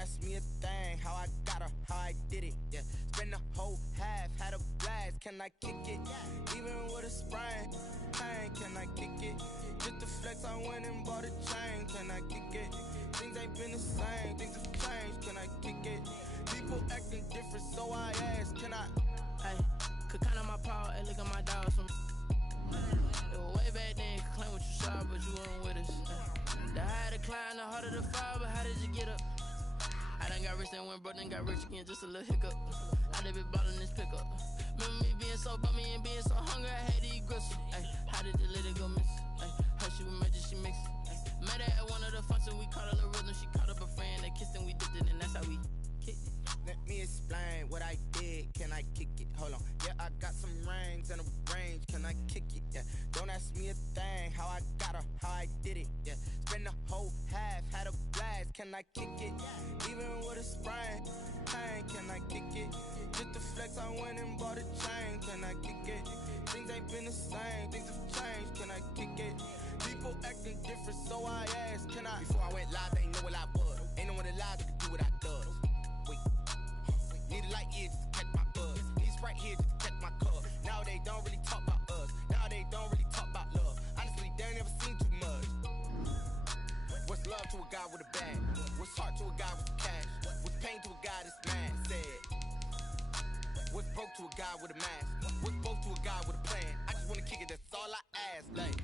ask me a thing, how I got her, how I did it, yeah. Spend the whole half, had a blast, can I kick it? Even with a sprain, pain, can I kick it? Just the flex, I went and bought a chain, can I kick it? Things ain't been the same, things have changed, can I kick it? People acting different, so I ask, can I? Hey, could count on my power, hey, look at my dogs from. It was way back then, could claim what you saw, but you weren't with us. The higher the climb, the harder the fall, but how did you get up? I done got rich and went broke, then got rich again, just a little hiccup. I done been ballin' this pickup. Remember me being so bummy and being so hungry, I had to eat gristle. Ay, how did the lady go miss? Ay, her she was major, she mixed. Met her at one of the functions, we caught a little rhythm. She caught up a friend, they kissed and we dipped it, and that's how we kicked it. Let me explain what I did, can I kick it? Hold on, yeah, I got some rings and a range, can I kick it? Yeah, don't ask me a thing, how I got her, how I did it, yeah. Spend the whole half, had a blast, can I kick it? Even with a sprain, pain, can I kick it? Just the flex, I went and bought a chain, can I kick it? Things ain't been the same, things have changed, can I kick it? People acting different, so I ask, can I? Before I went live, they ain't know what I was. Ain't no one alive that could do what I does. Wait, need a light here just to catch my buzz. Need Sprite here just to catch my cup. Now they don't really talk about us. Now they don't really talk about love. Honestly, they ain't never seen too much. What's love to a guy with a bag? What's heart to a guy with cash? What's pain to a guy that's mad? Said. What's broke to a guy with a mask? What's broke to a guy with a plan? I just wanna kick it, that's all I ask. Like,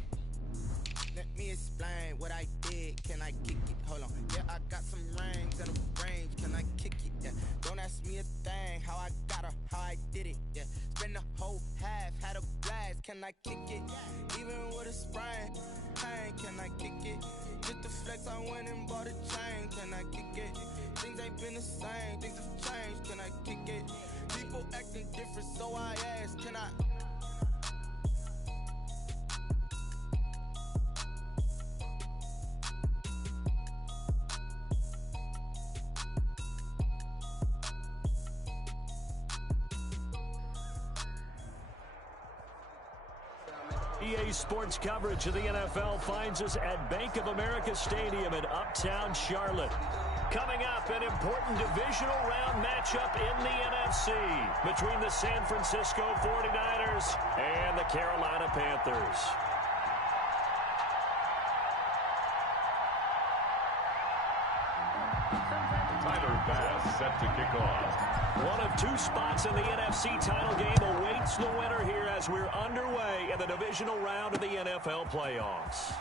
let me explain what I did, can I kick it? Hold on, yeah, I got some rings and a range, can I kick it? Yeah, don't ask me a thing, how I got her, how I did it? Yeah, spend the whole half, had a blast, can I kick it? Even with a sprain, pain, can I kick it? Just the flex, I went and bought a chain, can I kick it? Things ain't been the same, things have changed, can I kick it? People acting different, so I ask, can I? EA Sports coverage of the NFL finds us at Bank of America Stadium in Uptown Charlotte. Coming up, an important divisional round matchup in the NFC between the San Francisco 49ers and the Carolina Panthers. Tyler Bass set to kick off. One of two spots in the NFC title game awaits the winner here as we're underway in the divisional round of the NFL playoffs.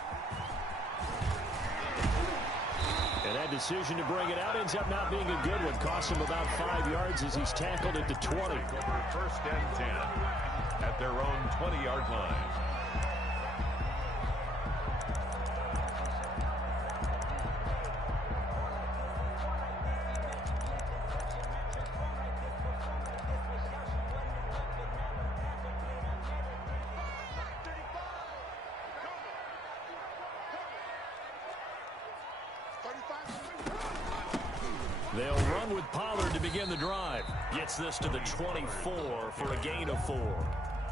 And that decision to bring it out ends up not being a good one. Cost him about 5 yards as he's tackled at the 20. First and 10 at their own 20-yard line. They'll run with Pollard to begin the drive. Gets this to the 24 for a gain of 4.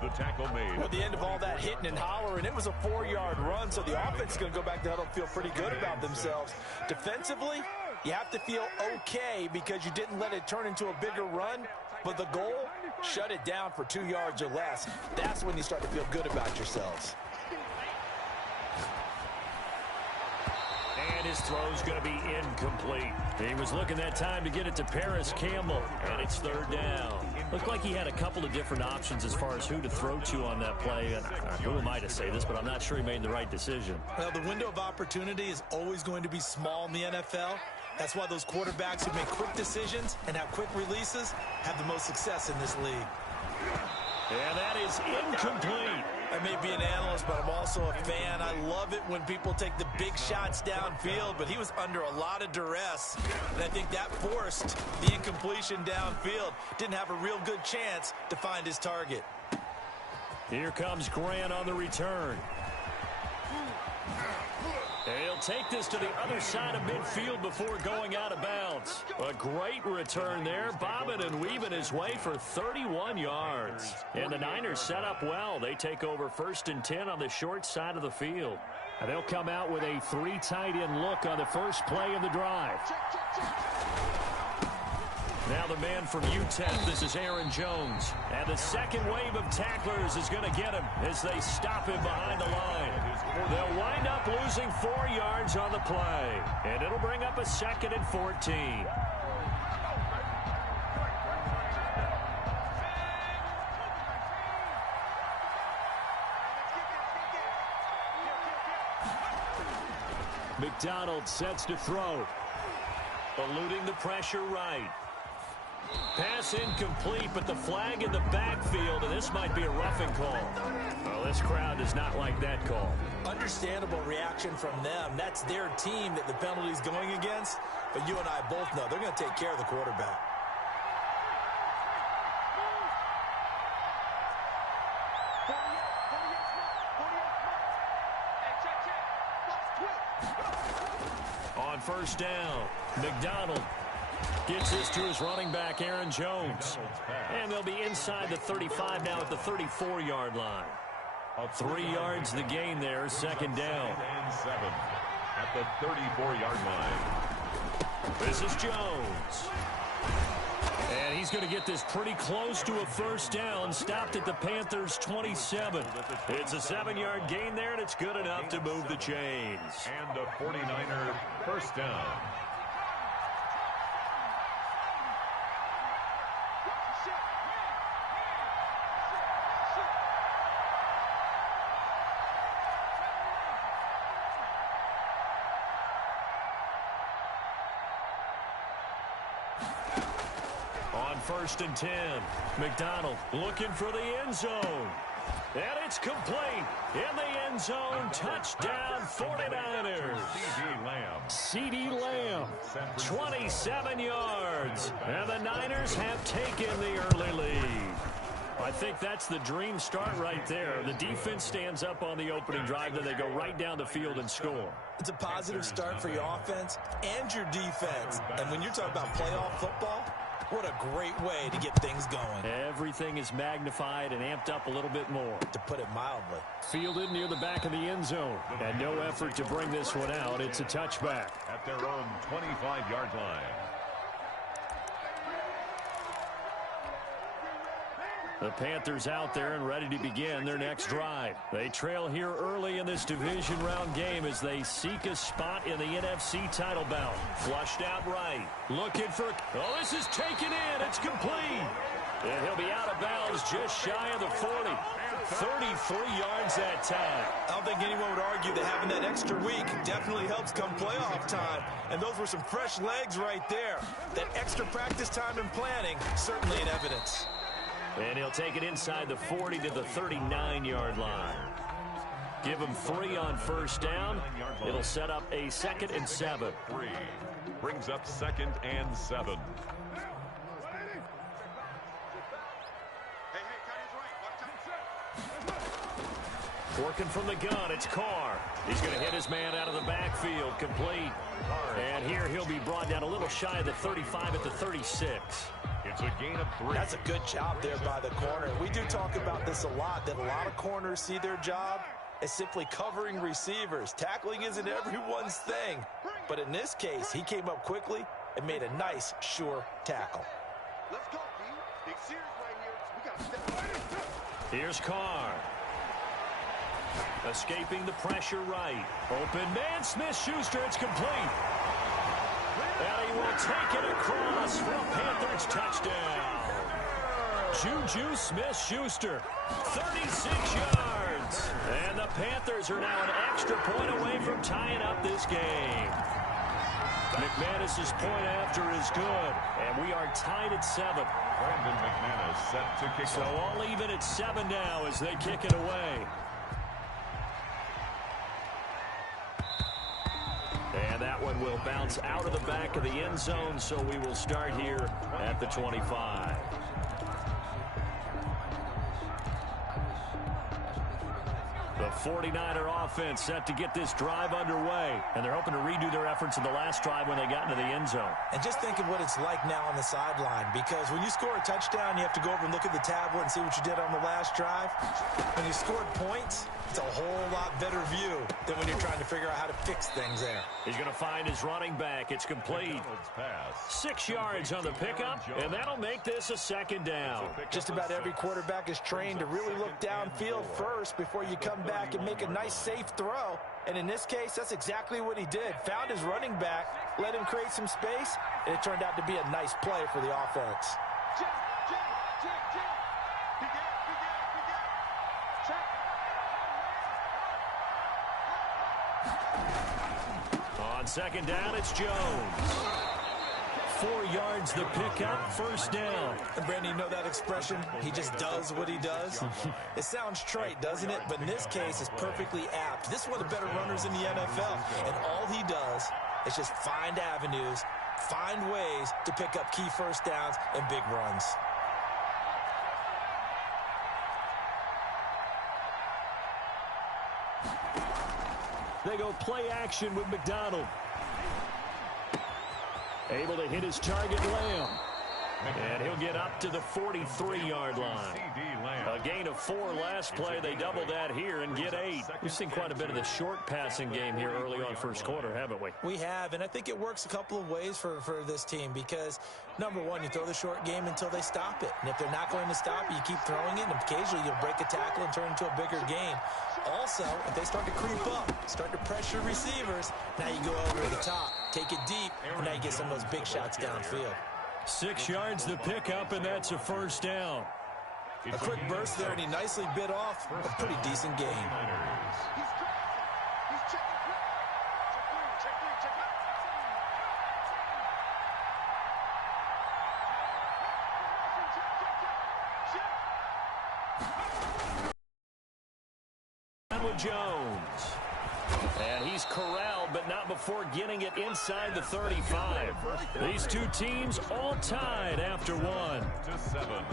The tackle made. At the end of all that hitting and hollering, it was a 4-yard run, so the offense is going to go back to huddle and feel pretty good about themselves. Defensively, you have to feel okay because you didn't let it turn into a bigger run, but the goal, shut it down for 2 yards or less. That's when you start to feel good about yourselves. And his throw's going to be incomplete. He was looking that time to get it to Paris Campbell, and it's third down. Looked like he had a couple of different options as far as who to throw to on that play. And who am I to say this, but I'm not sure he made the right decision. Well, the window of opportunity is always going to be small in the NFL. That's why those quarterbacks who make quick decisions and have quick releases have the most success in this league. And that is incomplete. I may be an analyst, but I'm also a fan. I love it when people take the big shots downfield, but he was under a lot of duress, and I think that forced the incompletion downfield. Didn't have a real good chance to find his target. Here comes Grant on the return. He'll take this to the other side of midfield before going out of bounds. A great return there, bobbing and weaving his way for 31 yards. And the Niners set up well. They take over 1st and 10 on the short side of the field. And they'll come out with a 3 tight end look on the first play of the drive. Now the man from UTEP, this is Aaron Jones. And the second wave of tacklers is going to get him as they stop him behind the line. They'll wind up losing 4 yards on the play. And it'll bring up a 2nd and 14. McDonald sets to throw. Eluding the pressure right. Pass incomplete, but the flag in the backfield, and this might be a roughing call. Well, this crowd does not like that call. Understandable reaction from them. That's their team that the penalty's going against. But you and I both know they're going to take care of the quarterback. On first down, McDonald gets this to his running back, Aaron Jones. And they'll be inside the 35 now at the 34-yard line. 3 yards the gain there, 2nd down. And 7 at the 34-yard line. This is Jones. And he's going to get this pretty close to a first down, stopped at the Panthers' 27. It's a 7-yard gain there, and it's good enough to move the chains. And a 49er first down. On 1st and 10, McDonald looking for the end zone. And it's complete. In the end zone, touchdown 49ers. CeeDee Lamb, 27 yards. And the Niners have taken the early lead. I think that's the dream start right there. The defense stands up on the opening drive, then they go right down the field and score. It's a positive start for your offense and your defense. And when you're talking about playoff football, what a great way to get things going. Everything is magnified and amped up a little bit more. To put it mildly. Fielded near the back of the end zone. And no effort to bring this one out. It's a touchback. At their own 25-yard line. The Panthers out there and ready to begin their next drive. They trail here early in this division round game as they seek a spot in the NFC title bout. Flushed out right. Looking for... Oh, this is taken in. It's complete. And he'll be out of bounds just shy of the 40. 33 yards that time. I don't think anyone would argue that having that extra week definitely helps come playoff time. And those were some fresh legs right there. That extra practice time and planning, certainly in evidence. And he'll take it inside the 40 to the 39-yard line. Give him 3 on first down. It'll set up a 2nd and 7. 3 brings up 2nd and 7. Working from the gun, it's Carr. He's going to hit his man out of the backfield, complete. And here he'll be brought down a little shy of the 35 at the 36. It's a gain of 3. That's a good job there by the corner. We do talk about this a lot, that a lot of corners see their job as simply covering receivers. Tackling isn't everyone's thing. But in this case, he came up quickly and made a nice, sure tackle. Let's go, D. Big series right here. We got to step right. Here's Carr. Escaping the pressure right. Open man, Smith-Schuster, it's complete. And he will take it across for a Panthers touchdown. Juju Smith-Schuster, 36 yards. And the Panthers are now an extra point away from tying up this game. McManus's point after is good, and we are tied at 7. Brandon McManus set to kick So off. all even at 7 now as they kick it away. And that one will bounce out of the back of the end zone, so we will start here at the 25. The 49er offense set to get this drive underway, and they're hoping to redo their efforts in the last drive when they got into the end zone. And just think of what it's like now on the sideline, because when you score a touchdown, you have to go over and look at the tablet and see what you did on the last drive. When you scored points, It's a whole lot better view than when you're trying to figure out how to fix things there. He's going to find his running back. It's complete. 6 yards on the pickup, and that'll make this a second down. Just about every quarterback is trained to really look downfield first before you come back and make a nice, safe throw. And in this case, that's exactly what he did. Found his running back, let him create some space, and it turned out to be a nice play for the offense. On second down, it's Jones. 4 yards the pickup, first down. And Brandon, you know that expression? He just does what he does. It sounds trite, doesn't it? But in this case, it's perfectly apt. This is one of the better runners in the NFL. And all he does is just find avenues, find ways to pick up key first downs and big runs. They go play action with McDonald. Able to hit his target, Lamb. And he'll get up to the 43-yard line. A gain of 4 last play. They double that here and get 8. We've seen quite a bit of the short passing game here early on first quarter, haven't we? We have, and I think it works a couple of ways for this team because, number one, you throw the short game until they stop it. And if they're not going to stop it, you keep throwing it, and occasionally you'll break a tackle and turn into a bigger game. Also, if they start to creep up, start to pressure receivers, now you go over the top, take it deep, and now you get some of those big shots downfield. 6 yards the pickup, and that's a first down. A quick burst there, and he nicely bit off a pretty decent gain. With Jones. And he's corralled, but not before getting it inside the 35. These two teams all tied after 1. 7.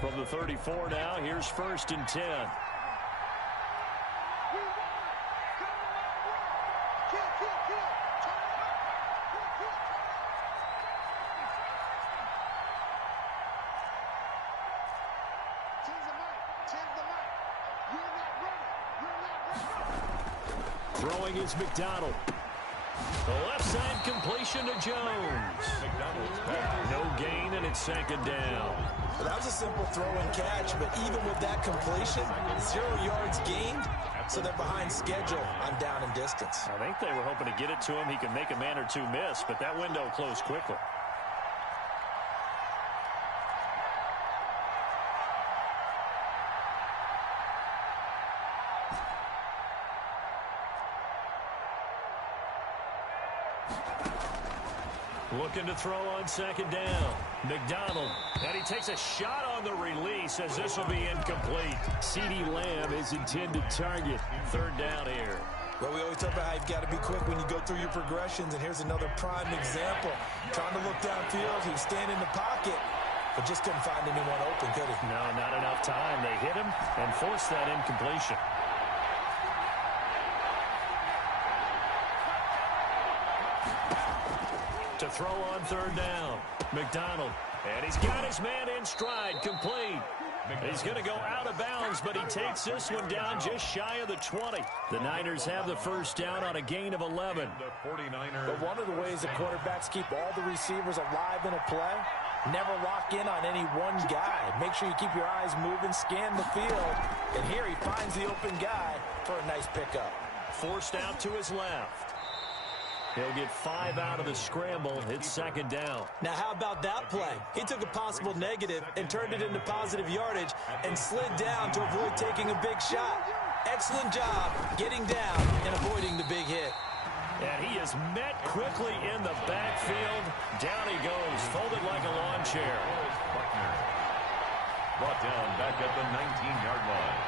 From the 34 now, here's 1st and 10. Throwing is McDonald. The left side completion to Jones. No gain, and it's 2nd down. Well, that was a simple throw and catch, but even with that completion, 0 yards gained, so they're behind schedule on down and distance. I think they were hoping to get it to him. He could make a man or two miss, but that window closed quickly. Looking to throw on 2nd down. McDonald. And he takes a shot on the release as this will be incomplete. CeeDee Lamb is intended target. 3rd down here. Well, we always talk about how you've got to be quick when you go through your progressions, and here's another prime example. Trying to look downfield, he was standing in the pocket, but just couldn't find anyone open, could he? No, not enough time. They hit him and forced that incompletion. To throw on 3rd down. McDonald. And he's got his man in stride. Complete. He's going to go out of bounds, but he takes this one down just shy of the 20. The Niners have the 1st down on a gain of 11. But one of the ways the quarterbacks keep all the receivers alive in a play, never lock in on any one guy. Make sure you keep your eyes moving, scan the field. And here he finds the open guy for a nice pickup. Forced out to his left. He'll get 5 out of the scramble. It's 2nd down. Now, how about that play? He took a possible negative and turned it into positive yardage and slid down to avoid taking a big shot. Excellent job getting down and avoiding the big hit. And he is met quickly in the backfield. Down he goes, folded like a lawn chair. Brought down back at the 19-yard line.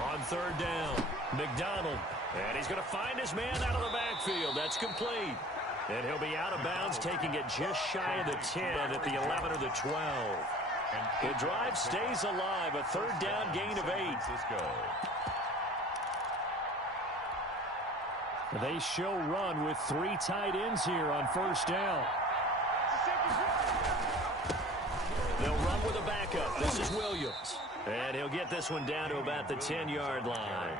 On 3rd down, McDonald. And he's going to find his man out of the backfield. That's complete. And he'll be out of bounds, taking it just shy of the 10 at the 11 or the 12. The drive stays alive. A 3rd down gain of 8. They show run with 3 tight ends here on 1st down. They'll run with a backup. This is Williams. And he'll get this one down to about the 10-yard line.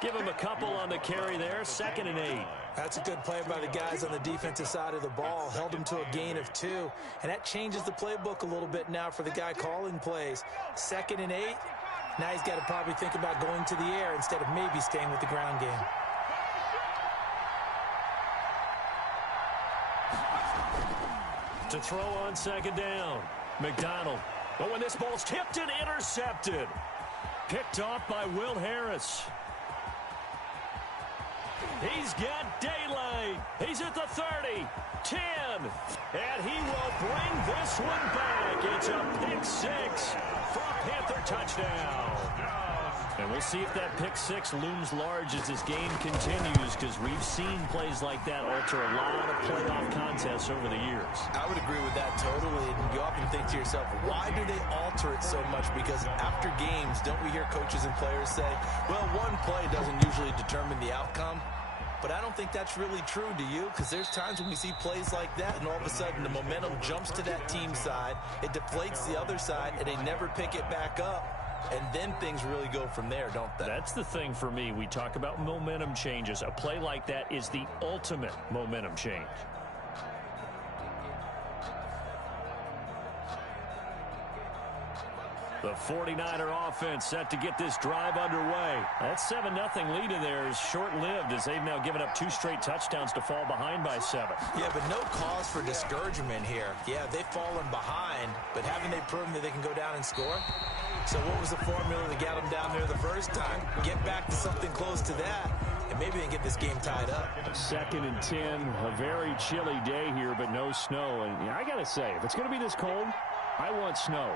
Give him a couple on the carry there, 2nd and 8. That's a good play by the guys on the defensive side of the ball. Held him to a gain of 2. And that changes the playbook a little bit now for the guy calling plays. 2nd and 8. Now he's got to probably think about going to the air instead of maybe staying with the ground game. To throw on 2nd down. McDonald. But when this ball's tipped and intercepted. Picked off by Will Harris. He's got daylight. He's at the 30, 10, and he will bring this one back. It's a pick 6 for a Panther touchdown. And we'll see if that pick 6 looms large as this game continues, because we've seen plays like that alter a lot of playoff contests over the years. I would agree with that totally. And you often think to yourself, why do they alter it so much? Because after games, don't we hear coaches and players say, well, one play doesn't usually determine the outcome? But I don't think that's really true, do you? Because there's times when we see plays like that, and all of a sudden the momentum jumps to that team side, it deflates the other side, and they never pick it back up. And then things really go from there, don't they? That's the thing for me. We talk about momentum changes. A play like that is the ultimate momentum change. The 49er offense set to get this drive underway. That 7-0 lead in there is short-lived, as they've now given up 2 straight touchdowns to fall behind by 7. Yeah, but no cause for discouragement here. Yeah, they've fallen behind, but haven't they proven that they can go down and score? So what was the formula that got them down there the first time? Get back to something close to that, and maybe they can get this game tied up. 2nd and 10, a very chilly day here, but no snow. And I got to say, if it's going to be this cold, I want snow.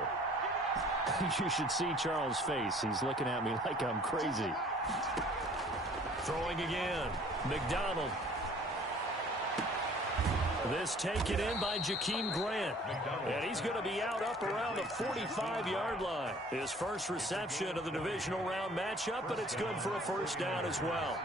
You should see Charles' face. He's looking at me like I'm crazy. Throwing again. McDonald. This taken in by Jakeem Grant. And he's going to be out up around the 45-yard line. His first reception of the divisional round matchup, but it's good for a first down as well.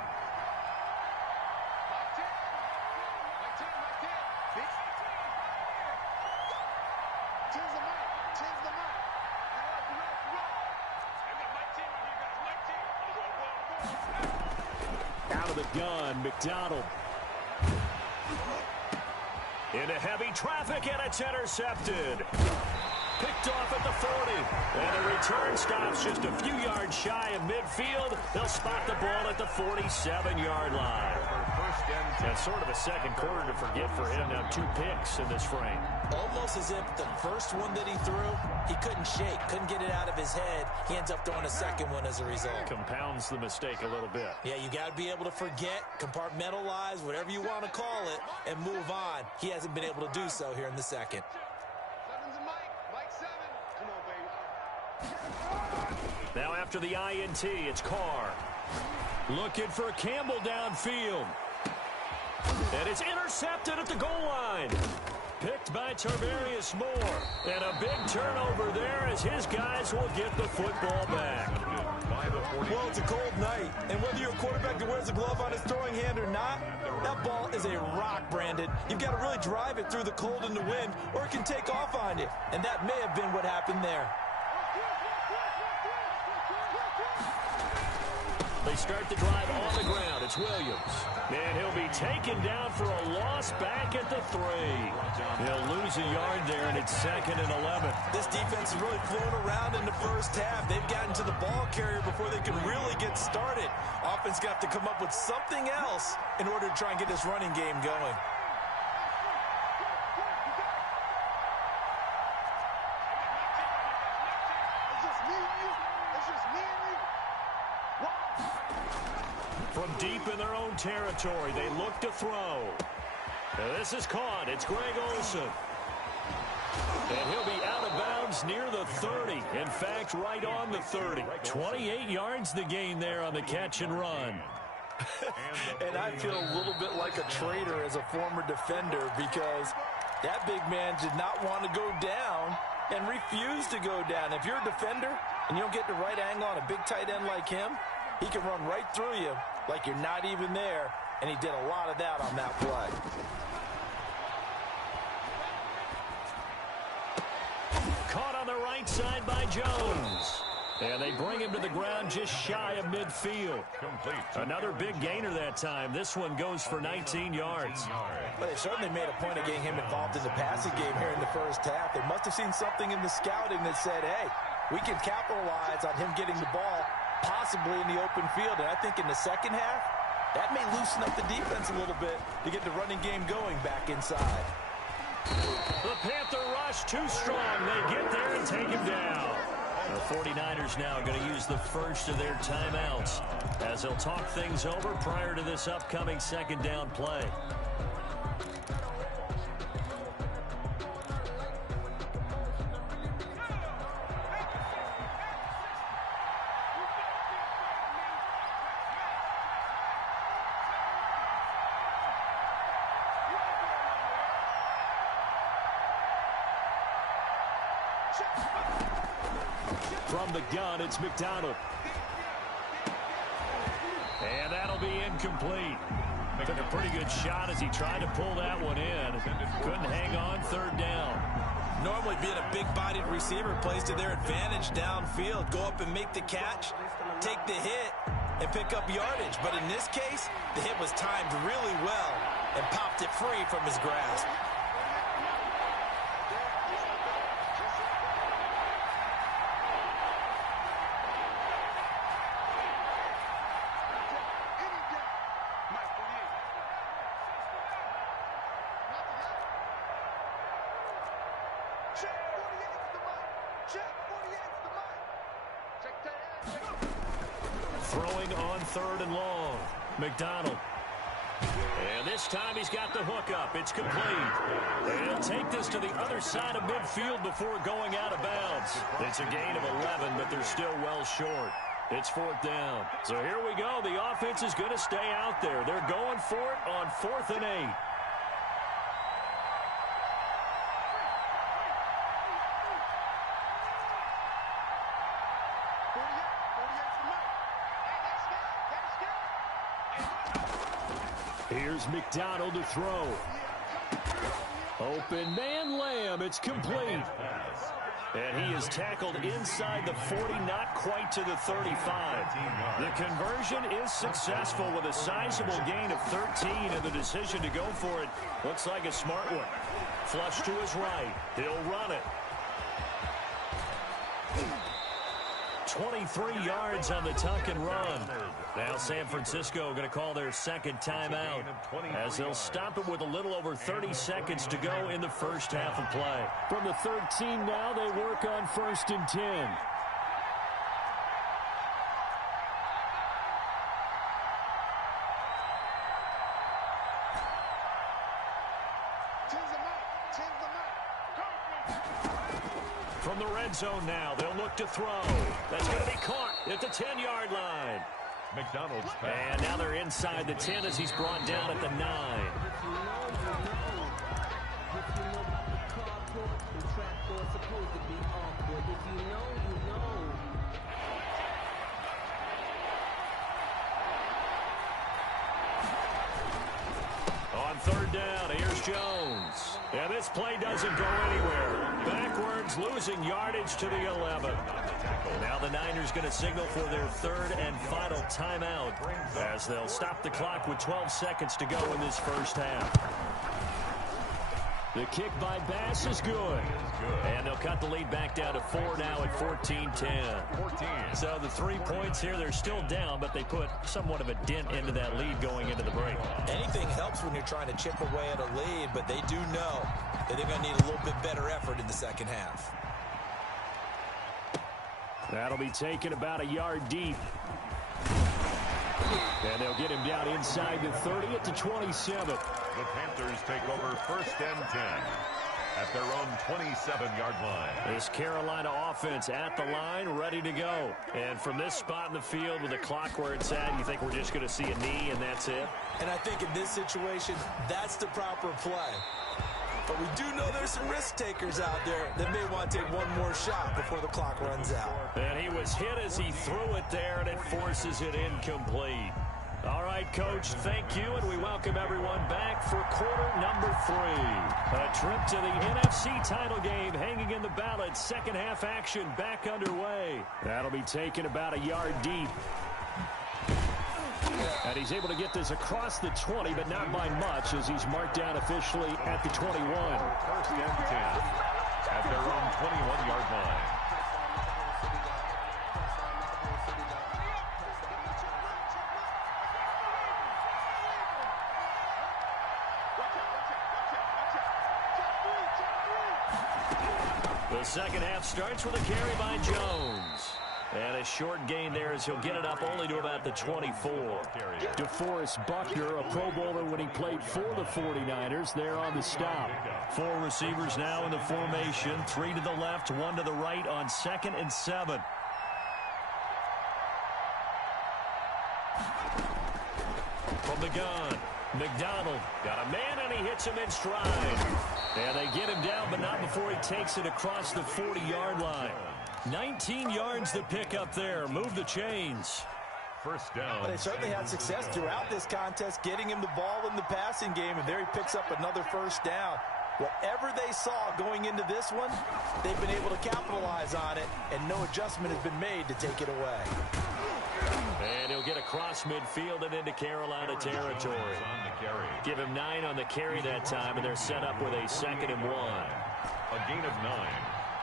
Out of the gun, McDonald. Into heavy traffic, and it's intercepted. Picked off at the 40. And the return stops just a few yards shy of midfield. They'll spot the ball at the 47-yard line. That's sort of a second quarter to forget for him. Now 2 picks in this frame. Almost as if the first one that he threw, he couldn't shake, couldn't get it out of his head. He ends up throwing a second one as a result. Compounds the mistake a little bit. Yeah, you got to be able to forget, compartmentalize, whatever you want to call it, and move on. He hasn't been able to do so here in the second. Now after the INT, it's Carr. Looking for Campbell downfield. And it's intercepted at the goal line. Picked by Tarvarius Moore. And a big turnover there as his guys will get the football back. Well, it's a cold night, and whether you're a quarterback that wears a glove on his throwing hand or not, that ball is a rock, Brandon. You've got to really drive it through the cold and the wind, or it can take off on you. And that may have been what happened there. They start the drive on the ground. It's Williams. And he'll be taken down for a loss back at the 3. He'll lose a yard there, and it's 2nd and 11. This defense is really flown around in the first half. They've gotten to the ball carrier before they can really get started. Offense got to come up with something else in order to try and get this running game going. From deep in their own territory, they look to throw. Now this is caught. It's Greg Olsen. And he'll be out of bounds near the 30. In fact, right on the 30. 28 yards the gain there on the catch and run. And I feel a little bit like a traitor as a former defender, because that big man did not want to go down and refused to go down. If you're a defender and you don't get the right angle on a big tight end like him, he can run right through you like you're not even there, and he did a lot of that on that play. right side by Jones. And they bring him to the ground just shy of midfield. Complete. Another big gainer that time. This one goes for 19 yards. Well, they certainly made a point of getting him involved in the passing game here in the first half. They must have seen something in the scouting that said, hey, we can capitalize on him getting the ball possibly in the open field. And I think in the second half, that may loosen up the defense a little bit to get the running game going back inside. The Panther rush too strong. They get there and take him down. The 49ers now going to use the first of their timeouts as they'll talk things over prior to this upcoming second down play. From the gun, it's McDonald. And that'll be incomplete. Took a pretty good shot as he tried to pull that one in. Couldn't hang on third down. Normally being a big-bodied receiver plays to their advantage downfield. Go up and make the catch, take the hit, and pick up yardage. But in this case, the hit was timed really well and popped it free from his grasp. Throwing on third and long. McDonald. And this time he's got the hook up. It's complete. They'll take this to the other side of midfield before going out of bounds. It's a gain of 11, but they're still well short. It's fourth down. So here we go. The offense is going to stay out there. They're going for it on 4th and 8. Here's McDonald to throw. Open man, Lamb. It's complete. And he is tackled inside the 40, not quite to the 35. The conversion is successful with a sizable gain of 13, and the decision to go for it looks like a smart one. Flush to his right. He'll run it. 23 yards on the tuck and run. Now San Francisco going to call their second timeout as they'll stop it with a little over 30 seconds to go in the first half of play. From the 13 now, they work on 1st and 10. From the red zone now, they'll look to throw. That's going to be caught at the 10-yard line. McDonald's pass. And now they're inside the 10 as he's brought down at the 9. On third down, here's Jones. And this play doesn't go anywhere. Backwards, losing yardage to the 11. Now the Niners going to signal for their third and final timeout as they'll stop the clock with 12 seconds to go in this first half. The kick by Bass is good. And they'll cut the lead back down to 4 now at 14-10. So the 3 points here, they're still down, but they put somewhat of a dent into that lead going into the break. Anything helps when you're trying to chip away at a lead, but they do know that they're going to need a little bit better effort in the second half. That'll be taken about a yard deep. And they'll get him down inside the 30 at the 27. The Panthers take over 1st and 10 at their own 27-yard line. This Carolina offense at the line, ready to go. And from this spot in the field with the clock where it's at, you think we're just going to see a knee and that's it? And I think in this situation, that's the proper play. But we do know there's some risk takers out there that may want to take one more shot before the clock runs out. And he was hit as he threw it there, and it forces it incomplete. All right, Coach, thank you, and we welcome everyone back for quarter number 3. A trip to the NFC title game hanging in the balance. Second half action back underway. That'll be taken about a yard deep. And he's able to get this across the 20, but not by much, as he's marked down officially at the 21. First and 10 at their own 21-yard line. The second half starts with a carry by Jones. And a short gain there as he'll get it up only to about the 24. DeForest Buckner, a Pro Bowler when he played for the 49ers, there on the stop. 4 receivers now in the formation. 3 to the left, 1 to the right on 2nd and 7. From the gun, McDonald got a man and he hits him in stride. And they get him down, but not before he takes it across the 40-yard line. 19 yards to pick up there. Move the chains. First down. Well, they certainly had success throughout this contest, getting him the ball in the passing game, and there he picks up another first down. Whatever they saw going into this one, they've been able to capitalize on it, and no adjustment has been made to take it away. And he'll get across midfield and into Carolina territory. Give him 9 on the carry that time, and they're set up with a 2nd and 1. A gain of 9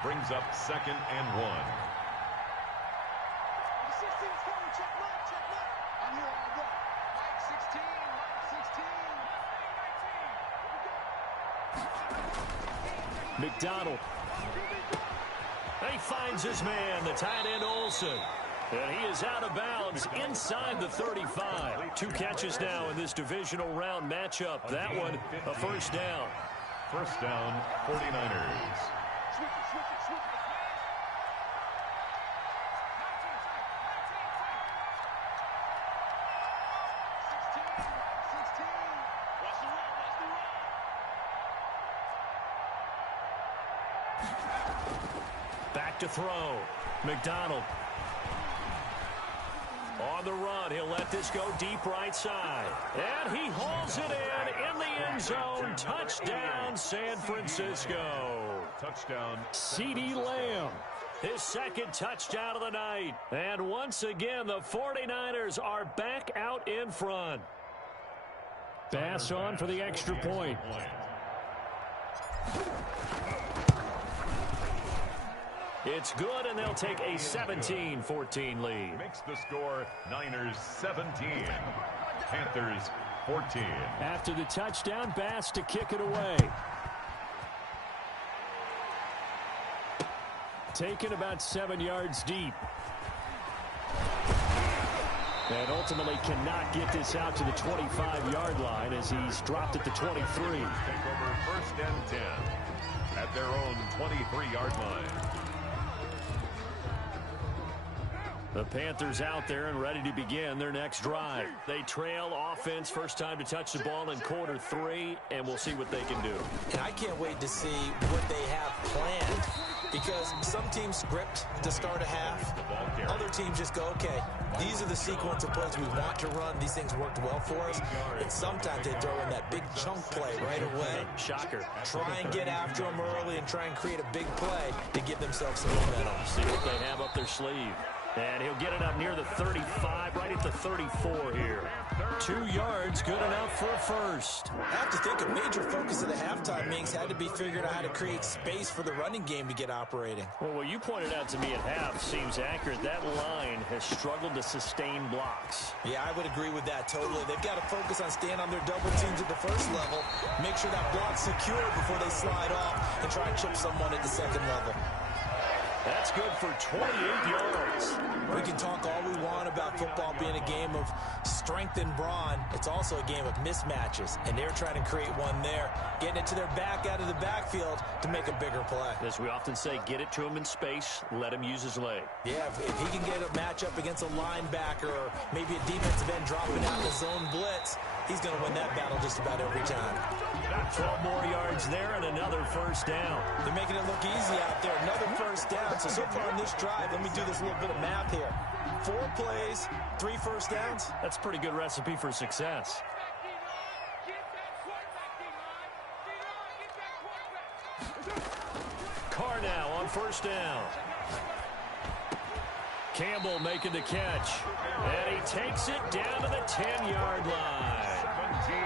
brings up 2nd and 1. McDonald. He finds his man, the tight end Olsen. And he is out of bounds inside the 35. 2 catches now in this divisional round matchup. That one, a first down. First down, 49ers. Back to throw. McDonald. On the run, he'll let this go deep right side. And he hauls it in the end zone. Touchdown, San Francisco. Touchdown. CeeDee Lamb. His 2nd touchdown of the night. And once again, the 49ers are back out in front. Pass on for the extra point. It's good, and they'll take a 17-14 lead. Makes the score Niners 17, Panthers 14. After the touchdown, Bass to kick it away. Taken about 7 yards deep. And ultimately cannot get this out to the 25-yard line as he's dropped at the 23. Take over first and 10 at their own 23-yard line. The Panthers out there and ready to begin their next drive. They trail offense, first time to touch the ball in quarter 3, and we'll see what they can do. And I can't wait to see what they have planned, because some teams script to start a half. Other teams just go, okay, these are the sequence of plays we want to run. These things worked well for us. And sometimes they throw in that big chunk play right away. Shocker. Try and get after them early and try and create a big play to give themselves some momentum. See what they have up their sleeve. And he'll get it up near the 35, right at the 34 here. 2 yards, good enough for a first. I have to think a major focus of the halftime meetings had to be figuring out how to create space for the running game to get operating. Well, what you pointed out to me at half seems accurate. That line has struggled to sustain blocks. Yeah, I would agree with that totally. They've got to focus on staying on their double teams at the first level, make sure that block's secure before they slide off and try and chip someone at the second level. That's good for 28 yards. We can talk all we want about football being a game of strength and brawn. It's also a game of mismatches, and they're trying to create one there, getting it to their back out of the backfield to make a bigger play. As we often say, get it to him in space, let him use his leg. Yeah, if he can get a matchup against a linebacker or maybe a defensive end dropping out in the zone blitz, he's going to win that battle just about every time. 12 more yards there and another first down. They're making it look easy out there. Another first down. So far on this drive, let me do this little bit of math here. 4 plays, 3 first downs. That's a pretty good recipe for success. Carr now on first down. Campbell making the catch. And he takes it down to the 10-yard line.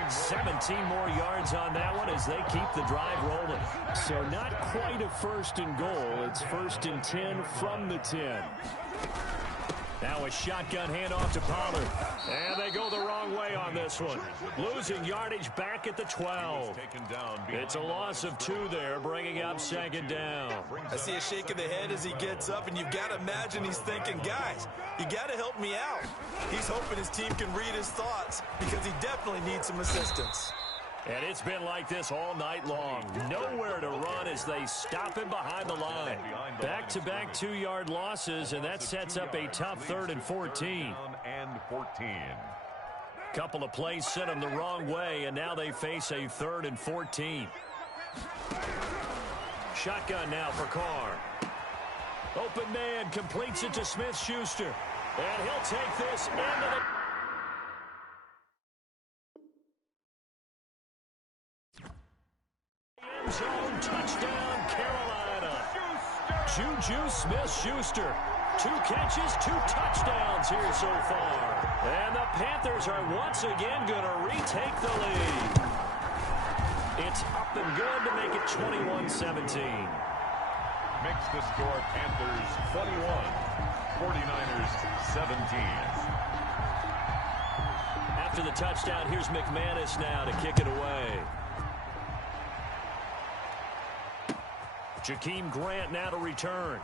17 more yards on that one as they keep the drive rolling. So not quite a first and goal. It's first and 10 from the 10. Now a shotgun handoff to Pollard. And they go the wrong way on this one. Losing yardage back at the 12. It's a loss of 2 there, bringing up second down. I see a shake of the head as he gets up, and you've got to imagine he's thinking, guys, you got to help me out. He's hoping his team can read his thoughts because he definitely needs some assistance. And it's been like this all night long. Nowhere to run as they stop him behind the line. Back-to-back 2-yard losses, and that sets up a tough 3rd and 14. Couple of plays sent them the wrong way, and now they face a 3rd and 14. Shotgun now for Carr. Open man completes it to Smith-Schuster. And he'll take this into the... zone. Touchdown, Carolina. Juju Smith-Schuster. 2 catches, 2 touchdowns here so far. And the Panthers are once again going to retake the lead. It's up and good to make it 21-17. Makes the score Panthers 21, 49ers 17. After the touchdown, here's McManus now to kick it away. Jakeem Grant now to return.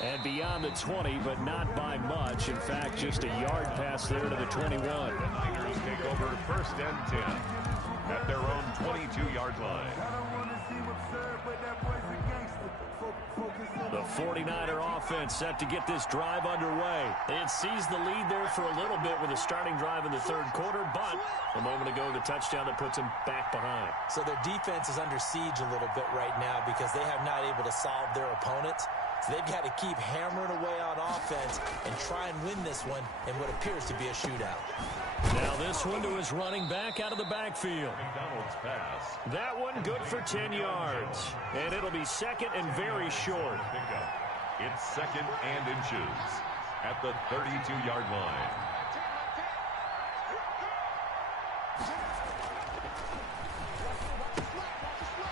And beyond the 20, but not by much. In fact, just a yard pass there to the 21. The Niners take over first and 10 at their own 22-yard line. The 49er offense set to get this drive underway. It seized the lead there for a little bit with a starting drive in the 3rd quarter, but a moment ago, the touchdown that puts them back behind. So their defense is under siege a little bit right now because they have not able to solve their opponents. So they've got to keep hammering away on offense and try and win this one in what appears to be a shootout. Now this one to his running back out of the backfield. McDonald's pass. That one good for 10 yards. And it'll be second and very short. It's second and inches at the 32-yard line.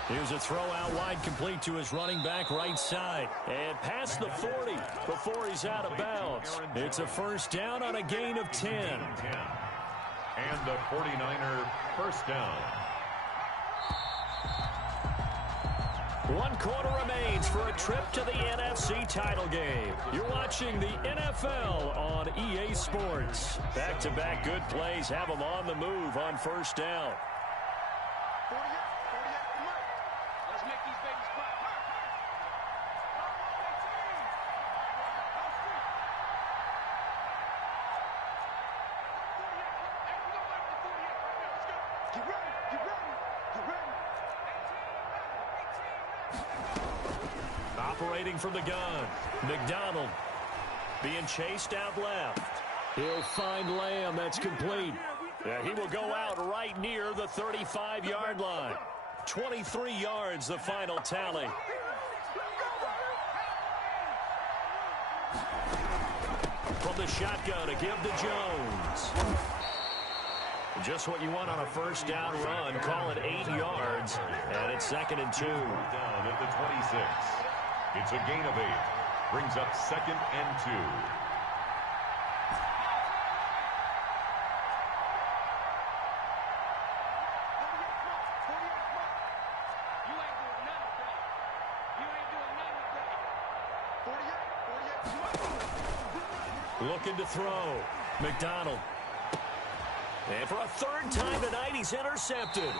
Here's a throw out wide, complete to his running back right side. And past the 40 before he's out of bounds. It's a first down on a gain of 10. And the 49er first down. 1 quarter remains for a trip to the NFC title game. You're watching the NFL on EA Sports. Back-to-back good plays have them on the move on first down. Operating from the gun, McDonald being chased out left. He'll find Lamb. That's complete. Yeah, he will go out right near the 35-yard line. 23 yards, the final tally. From the shotgun to give to Jones. Just what you want on a first down run. Call it 8 yards, and it's second and 2. Down at the 26. It's a gain of 8. Brings up second and 2. Looking to throw. McDonald. And for a 3rd time tonight, he's intercepted.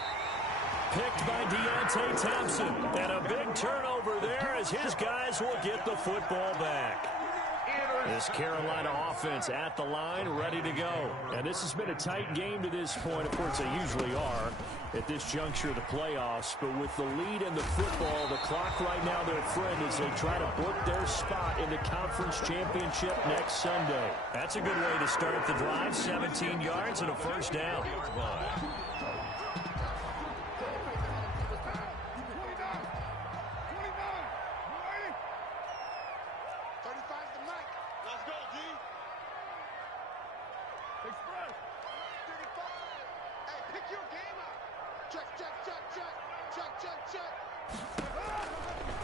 Picked by Deontay Thompson. And a big turnover there as his guys will get the football back. This Carolina offense at the line, ready to go. And this has been a tight game to this point. Of course, they usually are at this juncture of the playoffs. But with the lead in the football, the clock right now their friend as they try to book their spot in the conference championship next Sunday. That's a good way to start the drive. 17 yards and a first down.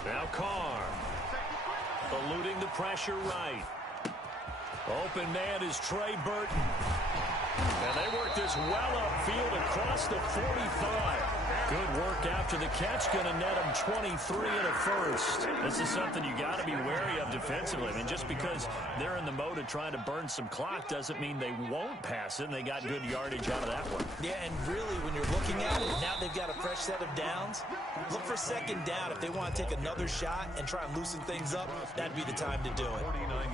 Now Carr, eluding the pressure right. Open man is Trey Burton. And they work this well upfield across the 45. Good work after the catch. Going to net them 23 and a first. This is something you got to be wary of defensively. I mean, just because they're in the mode of trying to burn some clock doesn't mean they won't pass it. And they got good yardage out of that one. Yeah, and really, when you're looking at it, now they've got a fresh set of downs. Look for second down. If they want to take another shot and try and loosen things up, that'd be the time to do it.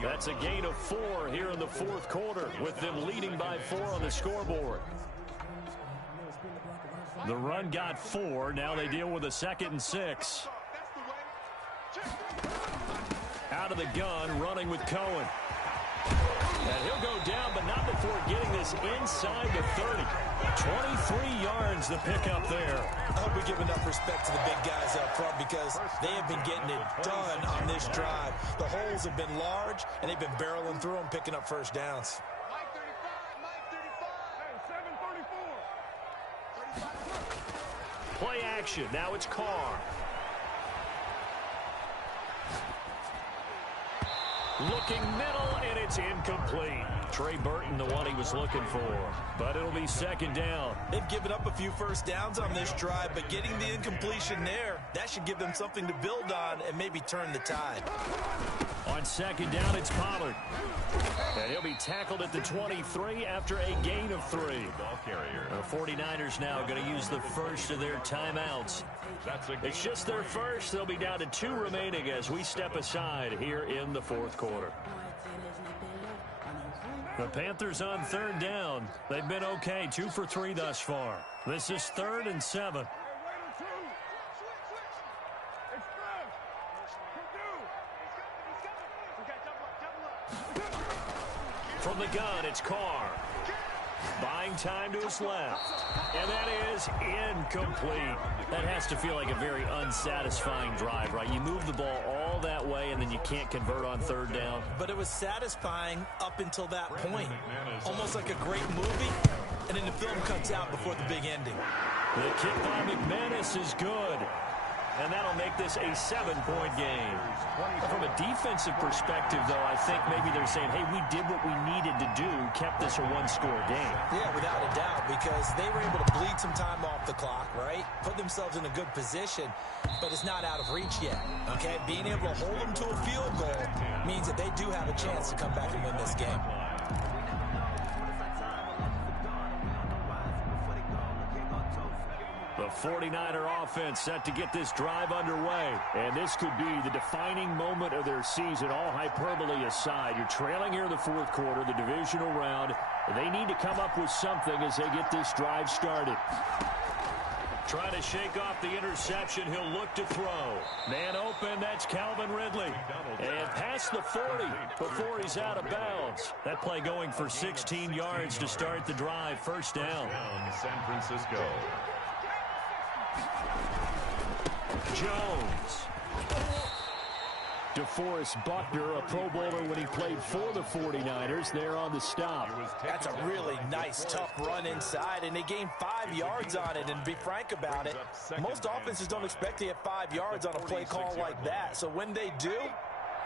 That's a gain of 4 here in the fourth quarter, with them leading by 4 on the scoreboard. The run got 4. Now they deal with a 2nd and 6. Out of the gun, running with Cohen. And he'll go down, but not before getting this inside the 30. 23 yards to pick up there. I hope we give enough respect to the big guys up front because they have been getting it done on this drive. The holes have been large, and they've been barreling through them, picking up first downs. Play action. Now it's Carr. Looking middle, and it's incomplete. Trey Burton, the one he was looking for. But it'll be 2nd down. They've given up a few first downs on this drive, but getting the incompletion there, that should give them something to build on and maybe turn the tide. On 2nd down, it's Pollard. And he'll be tackled at the 23 after a gain of 3. The 49ers now going to use the first of their timeouts. It's just their first. They'll be down to 2 remaining as we step aside here in the fourth quarter. The Panthers on 3rd down. They've been okay, 2 for 3 thus far. This is 3rd and 7. From the gun, it's Carr. Buying time to his left. And that is incomplete. That has to feel like a very unsatisfying drive, right? You move the ball all that way, and then you can't convert on 3rd down. But it was satisfying up until that point. Almost like a great movie, and then the film cuts out before the big ending. The kick by McManus is good. And that'll make this a 7-point game. From a defensive perspective, though, I think maybe they're saying, hey, we did what we needed to do, kept this a 1-score game. Yeah, without a doubt, because they were able to bleed some time off the clock, right? Put themselves in a good position, but it's not out of reach yet, okay? Being able to hold them to a field goal means that they do have a chance to come back and win this game. The 49er offense set to get this drive underway. And this could be the defining moment of their season, all hyperbole aside. You're trailing here in the fourth quarter, the divisional round. They need to come up with something as they get this drive started. Trying to shake off the interception. He'll look to throw. Man open, that's Calvin Ridley. And past the 40 before he's out of bounds. That play going for 16 yards to start the drive. First down. San Francisco. Jones. DeForest Buckner, a Pro Bowler when he played for the 49ers, there on the stop. That's a really nice, tough run inside, and they gained 5 yards on it. And to be frank about it, most offenses don't expect to get 5 yards on a play call like that. So when they do,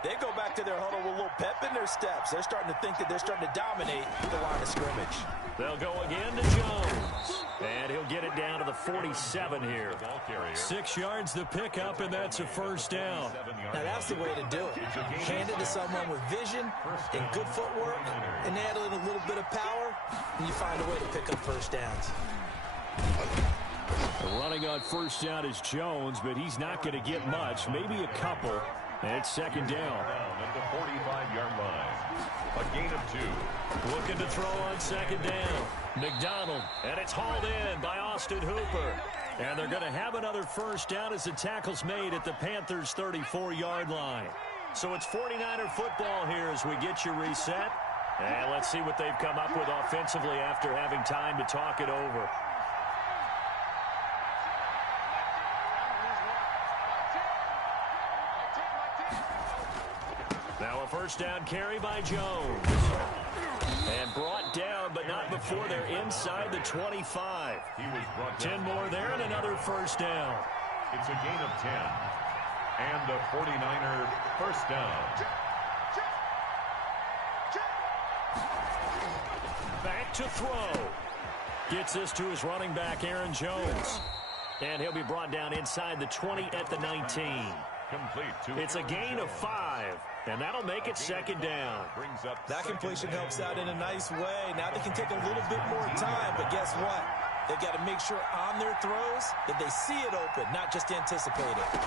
they go back to their huddle with a little pep in their steps. They're starting to think that they're starting to dominate the line of scrimmage. They'll go again to Jones. And he'll get it down to the 47 here. 6 yards to pick up, and that's a first down. Now, that's the way to do it. Hand it to someone with vision and good footwork, and add in a little bit of power, and you find a way to pick up first downs. Running on first down is Jones, but he's not going to get much, maybe a couple. And it's second down. At the 45-yard line. Looking to throw on second down. McDonald, and it's hauled in by Austin Hooper. And they're going to have another first down as the tackle's made at the Panthers' 34-yard line. So it's 49er football here as we get you reset. And let's see what they've come up with offensively after having time to talk it over. Now a first down carry by Jones. And brought down, but not before they're inside the 25. He was brought down. 10 more there and another first down. It's a gain of 10. And a 49er first down. Back to throw. Gets this to his running back, Aaron Jones. And he'll be brought down inside the 20 at the 19. Complete. It's a gain of 5. And that'll make it second down. That completion helps out in a nice way. Now they can take a little bit more time, but guess what? They've got to make sure on their throws that they see it open, not just anticipate it.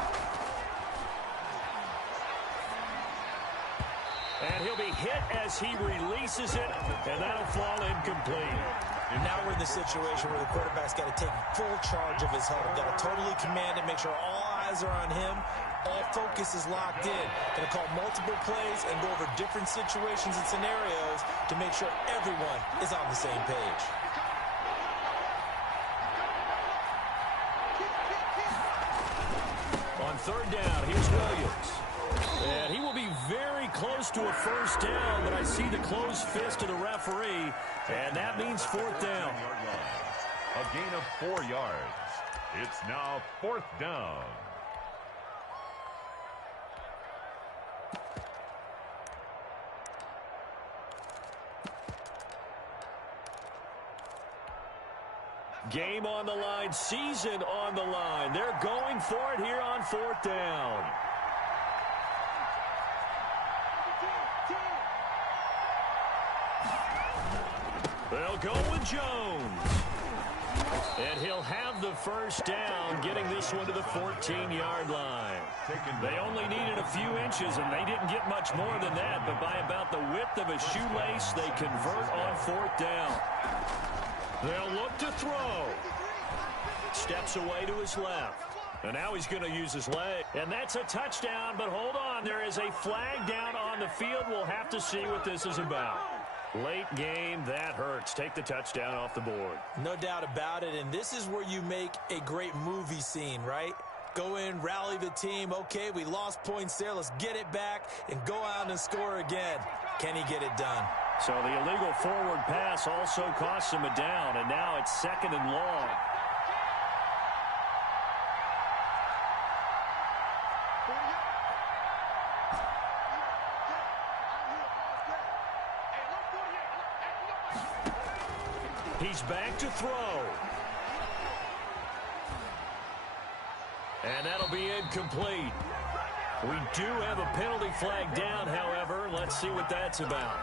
And he'll be hit as he releases it, and that'll fall incomplete. And now we're in the situation where the quarterback's got to take full charge of his huddle. Got to totally command it, make sure all eyes are on him. All focus is locked in. Going to call multiple plays and go over different situations and scenarios to make sure everyone is on the same page. On third down, here's Williams. And he will be very close to a first down, but I see the closed fist of the referee, and that means fourth down. A gain of 4 yards. It's now fourth down. Game on the line, season on the line. They're going for it here on fourth down. They'll go with Jones. And he'll have the first down, getting this one to the 14-yard line. They only needed a few inches, and they didn't get much more than that, but by about the width of a shoelace, they convert on fourth down. They'll look to throw. Steps away to his left. And now he's going to use his leg. And that's a touchdown, but hold on. There is a flag down on the field. We'll have to see what this is about. Late game, that hurts. Take the touchdown off the board. No doubt about it, and this is where you make a great movie scene, right? Go in, rally the team. Okay, we lost points there. Let's get it back and go out and score again. Can he get it done? So the illegal forward pass also costs him a down, and now it's second and long. He's back to throw. And that'll be incomplete. We do have a penalty flag down, however. Let's see what that's about.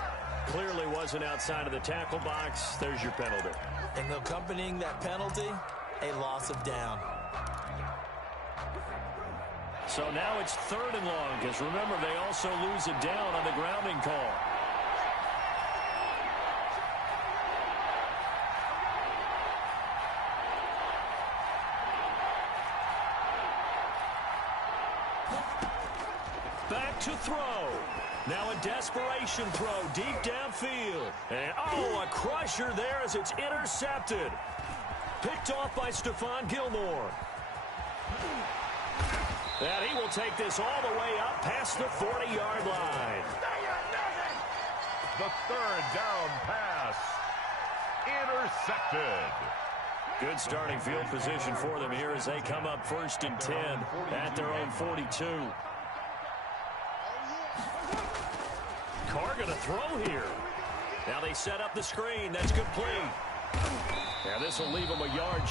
Clearly wasn't outside of the tackle box. There's your penalty. And accompanying that penalty, a loss of down. So now it's third and long, because remember, they also lose a down on the grounding call. Back to throw. Now a desperation throw deep downfield. And, oh, a crusher there as it's intercepted. Picked off by Stephon Gilmore. And he will take this all the way up past the 40-yard line. The third down pass. Intercepted. Good starting field position for them here as they come up first and 10 at their own 42. Carr going to throw here. Now they set up the screen. That's complete. Now this will leave them a yard